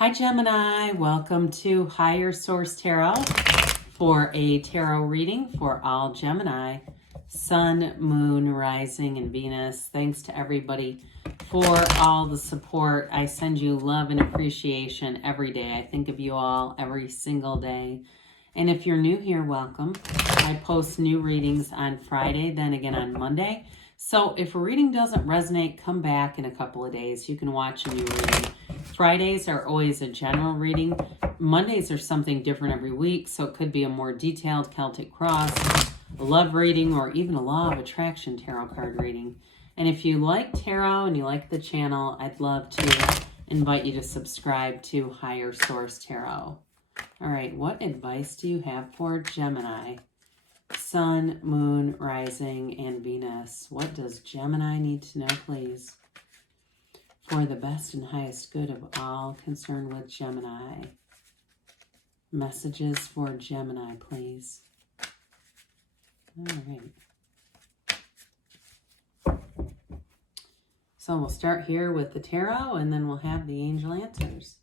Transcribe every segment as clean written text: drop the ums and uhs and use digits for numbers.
Hi Gemini, welcome to Higher Source Tarot for a tarot reading for all Gemini, Sun, Moon, Rising, and Venus. Thanks to everybody for all the support. I send you love and appreciation every day. I think of you all every single day. And if you're new here, welcome. I post new readings on Friday, then again on Monday. So if a reading doesn't resonate, come back in a couple of days. You can watch a new reading. Fridays are always a general reading. Mondays are something different every week, so it could be a more detailed Celtic cross, a love reading, or even a law of attraction tarot card reading. And if you like tarot and you like the channel, I'd love to invite you to subscribe to Higher Source Tarot. All right, what advice do you have for Gemini? Sun, Moon, Rising, and Venus. What does Gemini need to know, please? For the best and highest good of all concerned with Gemini. Messages for Gemini, please. All right. So we'll start here with the tarot, and then we'll have the angel answers.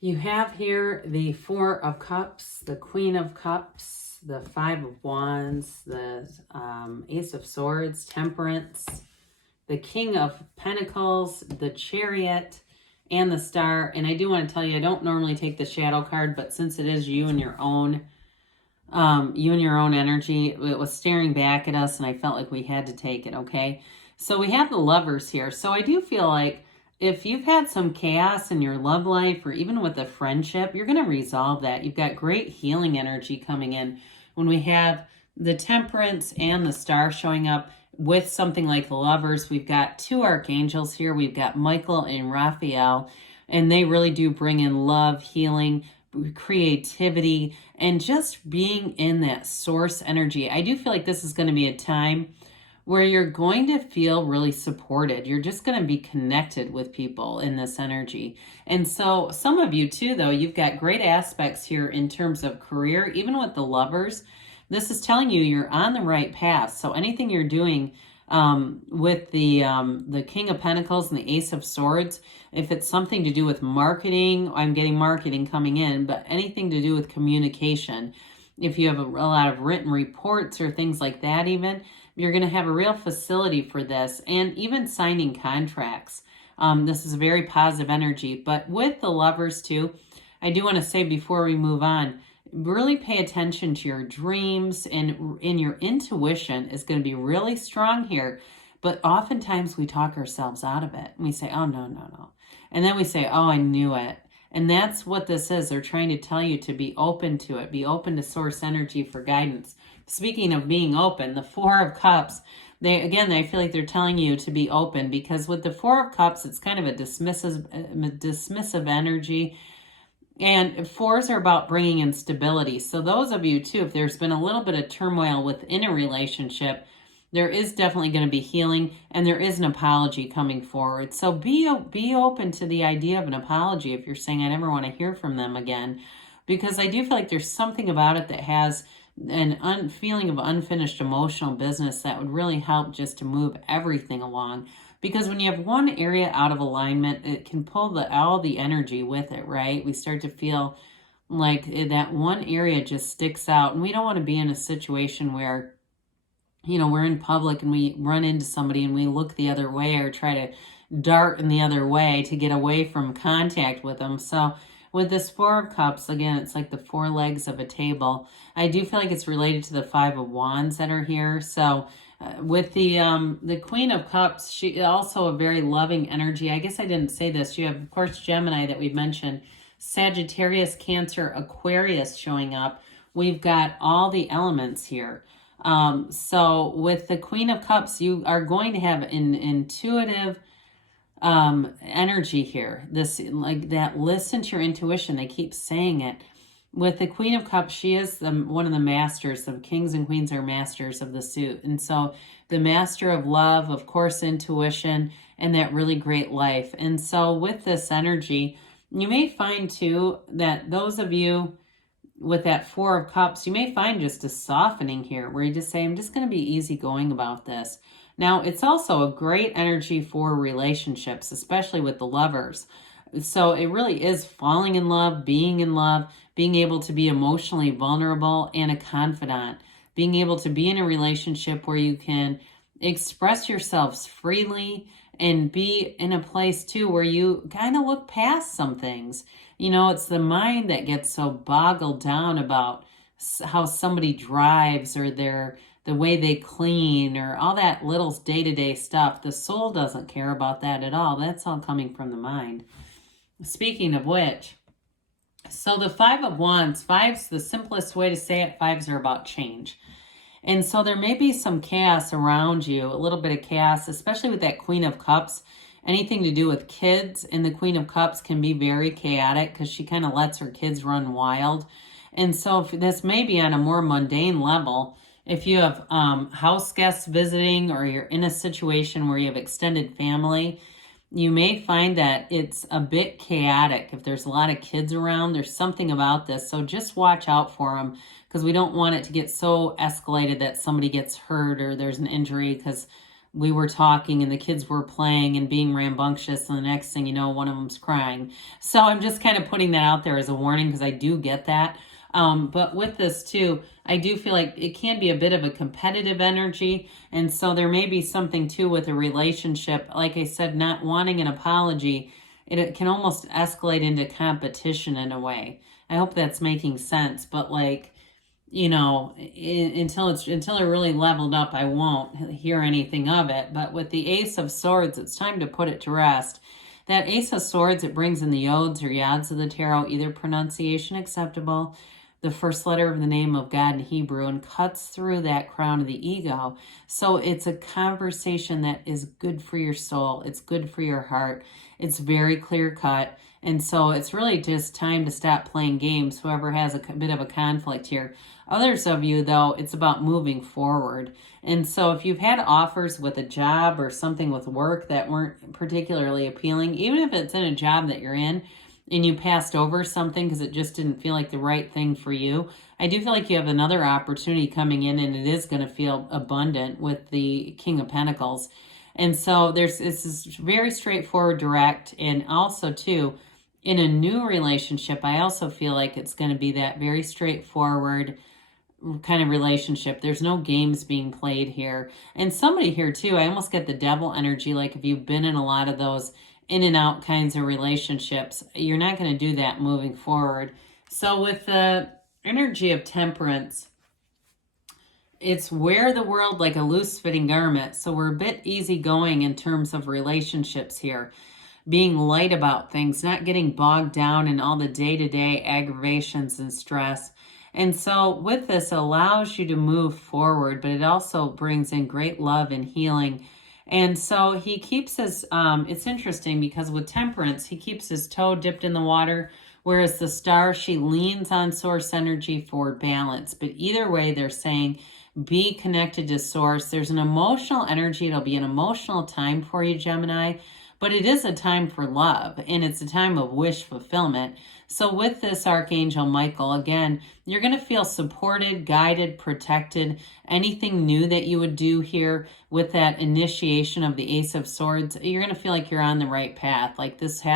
You have here the Four of Cups, the Queen of Cups, the Five of Wands, the Ace of Swords, Temperance, the King of Pentacles, the Chariot, and the Star. And I do want to tell you, I don't normally take the shadow card, but since it is you and your own energy, it was staring back at us, and I felt like we had to take it, okay? So we have the Lovers here. So I do feel like if you've had some chaos in your love life, or even with a friendship, you're going to resolve that. You've got great healing energy coming in. When we have the Temperance and the Star showing up, with something like the Lovers, we've got two archangels here. We've got Michael and Raphael, and they really do bring in love, healing, creativity, and just being in that source energy. I do feel like this is going to be a time where you're going to feel really supported. You're just going to be connected with people in this energy. And so some of you too, though, you've got great aspects here in terms of career, even with the Lovers. This is telling you you're on the right path. So anything you're doing with the King of Pentacles and the Ace of Swords, if it's something to do with marketing, I'm getting marketing coming in, but anything to do with communication, if you have a lot of written reports or things like that even, you're going to have a real facility for this, and even signing contracts. This is a very positive energy. But with the Lovers too, I do want to say before we move on, really pay attention to your dreams, and in your intuition is going to be really strong here. But oftentimes we talk ourselves out of it. We say, oh, no. And then we say, oh, I knew it. And that's what this is. They're trying to tell you to be open to it. Be open to source energy for guidance. Speaking of being open, the Four of Cups, I feel like they're telling you to be open, because with the Four of Cups, it's kind of a dismissive energy. And fours are about bringing in stability. So those of you too, if there's been a little bit of turmoil within a relationship, there is definitely going to be healing, and there is an apology coming forward. So be open to the idea of an apology if you're saying, I never want to hear from them again, because I do feel like there's something about it that has an feeling of unfinished emotional business that would really help just to move everything along. Because when you have one area out of alignment, it can pull all the energy with it, right? We start to feel like that one area just sticks out. And we don't want to be in a situation where, we're in public and we run into somebody and we look the other way or try to dart in the other way to get away from contact with them. So with this Four of Cups, again, it's like the four legs of a table. I do feel like it's related to the Five of Wands that are here. So with the Queen of Cups, she also a very loving energy. I guess I didn't say this. You have, of course, Gemini that we've mentioned, Sagittarius, Cancer, Aquarius showing up. We've got all the elements here. So with the Queen of Cups, you are going to have an intuitive energy here. This, like that, listen to your intuition. They keep saying it. With the Queen of Cups, she is one of the masters. The kings and queens are masters of the suit. And so the master of love, of course, intuition, and that really great life. And so with this energy, you may find too that those of you with that Four of Cups, you may find just a softening here where you just say, I'm just going to be easygoing about this. Now, it's also a great energy for relationships, especially with the lovers. So it really is falling in love, being able to be emotionally vulnerable and a confidant, being able to be in a relationship where you can express yourselves freely and be in a place too where you kind of look past some things. It's the mind that gets so boggled down about how somebody drives or the way they clean or all that little day-to-day stuff. The soul doesn't care about that at all. That's all coming from the mind. Speaking of which, so the Five of Wands, fives, the simplest way to say it, fives are about change. And so there may be some chaos around you, a little bit of chaos, especially with that Queen of Cups. Anything to do with kids and the Queen of Cups can be very chaotic because she kind of lets her kids run wild. And so this may be on a more mundane level. If you have house guests visiting or you're in a situation where you have extended family, you may find that it's a bit chaotic. If there's a lot of kids around, there's something about this. So just watch out for them because we don't want it to get so escalated that somebody gets hurt or there's an injury because we were talking and the kids were playing and being rambunctious, and the next thing you know, one of them's crying. So I'm just kind of putting that out there as a warning because I do get that. But with this too, I do feel like it can be a bit of a competitive energy. And so there may be something too with a relationship. Like I said, not wanting an apology, it can almost escalate into competition in a way. I hope that's making sense. But until it really leveled up, I won't hear anything of it. But with the Ace of Swords, it's time to put it to rest. That Ace of Swords, it brings in the yods or yads of the tarot, either pronunciation acceptable, the first letter of the name of God in Hebrew, and cuts through that crown of the ego. So it's a conversation that is good for your soul. It's good for your heart. It's very clear cut. And so it's really just time to stop playing games, whoever has a bit of a conflict here. Others of you, though, it's about moving forward. And so if you've had offers with a job or something with work that weren't particularly appealing, even if it's in a job that you're in and you passed over something because it just didn't feel like the right thing for you, I do feel like you have another opportunity coming in, and it is going to feel abundant with the King of Pentacles. And so this is very straightforward, direct, and also too, in a new relationship, I also feel like it's going to be that very straightforward kind of relationship. There's no games being played here. And somebody here too, I almost get the devil energy, like if you've been in a lot of those in and out kinds of relationships, you're not going to do that moving forward. So with the energy of Temperance, it's wear the world like a loose-fitting garment. So we're a bit easygoing in terms of relationships here. Being light about things, not getting bogged down in all the day-to-day aggravations and stress. And so with this, it allows you to move forward, but it also brings in great love and healing. And so he keeps his, it's interesting because with Temperance, he keeps his toe dipped in the water, whereas the Star, she leans on source energy for balance. But either way, they're saying be connected to source. There's an emotional energy. It'll be an emotional time for you, Gemini. But it is a time for love, and it's a time of wish fulfillment. So with this Archangel Michael, again, you're going to feel supported, guided, protected. Anything new that you would do here with that initiation of the Ace of Swords, you're going to feel like you're on the right path. Like this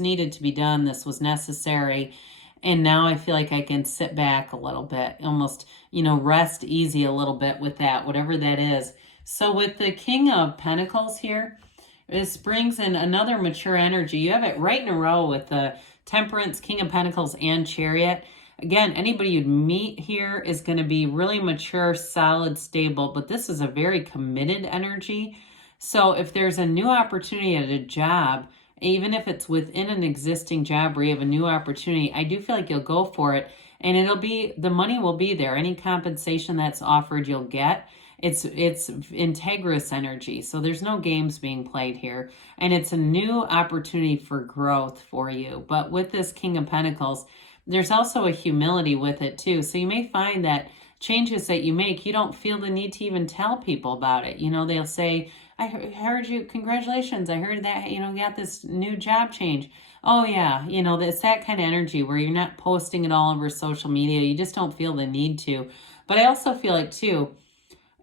needed to be done. This was necessary. And now I feel like I can sit back a little bit, almost, rest easy a little bit with that, whatever that is. So with the King of Pentacles here, this brings in another mature energy. You have it right in a row with the Temperance, King of Pentacles, and Chariot. Again, anybody you'd meet here is going to be really mature, solid, stable, but this is a very committed energy. So if there's a new opportunity at a job, even if it's within an existing job where you have a new opportunity, I do feel like you'll go for it, and the money will be there. Any compensation that's offered, you'll get. It's integrous energy, so there's no games being played here, and it's a new opportunity for growth for you. But with this King of Pentacles, there's also a humility with it too. So you may find that changes that you make, you don't feel the need to even tell people about it. They'll say, I heard you, congratulations, I heard that, you got this new job change. Oh yeah, it's that kind of energy where you're not posting it all over social media. You just don't feel the need to. But I also feel like too,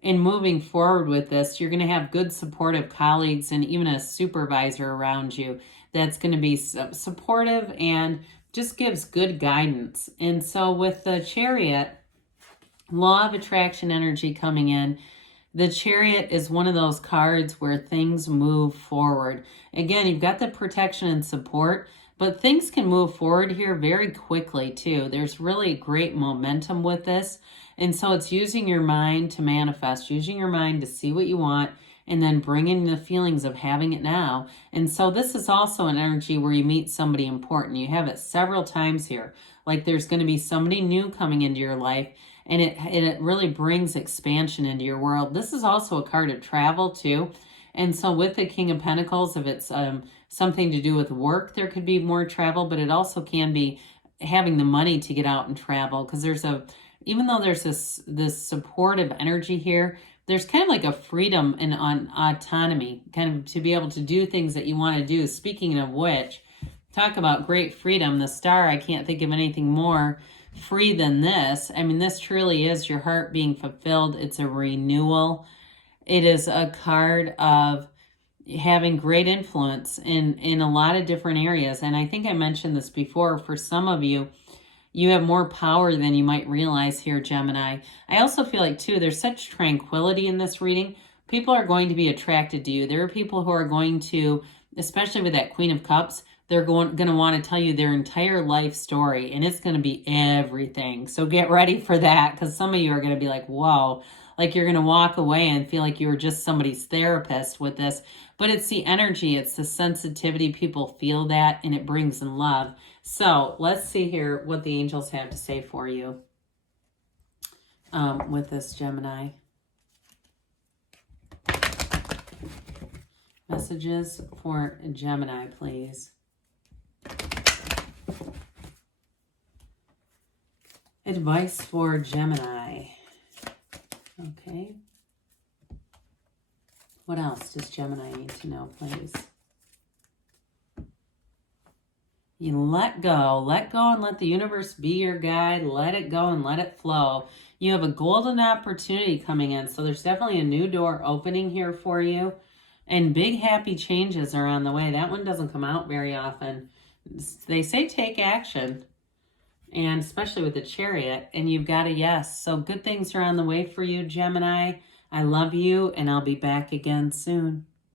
in moving forward with this, you're going to have good supportive colleagues and even a supervisor around you that's going to be supportive and just gives good guidance. And so with the Chariot, law of attraction energy coming in, the Chariot is one of those cards where things move forward. Again, you've got the protection and support, but things can move forward here very quickly too. There's really great momentum with this. And so it's using your mind to manifest, using your mind to see what you want, and then bringing the feelings of having it now. And so this is also an energy where you meet somebody important. You have it several times here. Like there's going to be somebody new coming into your life, and it really brings expansion into your world. This is also a card of travel too. And so with the King of Pentacles, if it's something to do with work, there could be more travel, but it also can be having the money to get out and travel, because even though there's this supportive energy here, there's kind of like a freedom and autonomy, kind of to be able to do things that you want to do. Speaking of which, talk about great freedom. The Star, I can't think of anything more free than this. I mean, this truly is your heart being fulfilled. It's a renewal. It is a card of having great influence in a lot of different areas. And I think I mentioned this before. For some of you, you have more power than you might realize here, Gemini. I also feel like, too, there's such tranquility in this reading. People are going to be attracted to you. There are people who are going to, especially with that Queen of Cups, they're going to want to tell you their entire life story, and it's going to be everything. So get ready for that, because some of you are going to be like, whoa, like you're going to walk away and feel like you were just somebody's therapist with this. But it's the energy, it's the sensitivity. People feel that, and it brings in love. So let's see here what the angels have to say for you with this, Gemini. Messages for Gemini, please. Advice for Gemini. Okay. What else does Gemini need to know, please? You let go and let the universe be your guide. Let it go and let it flow. You have a golden opportunity coming in. So there's definitely a new door opening here for you. And big happy changes are on the way. That one doesn't come out very often. They say take action. And especially with the Chariot. And you've got a yes. So good things are on the way for you, Gemini. I love you, and I'll be back again soon.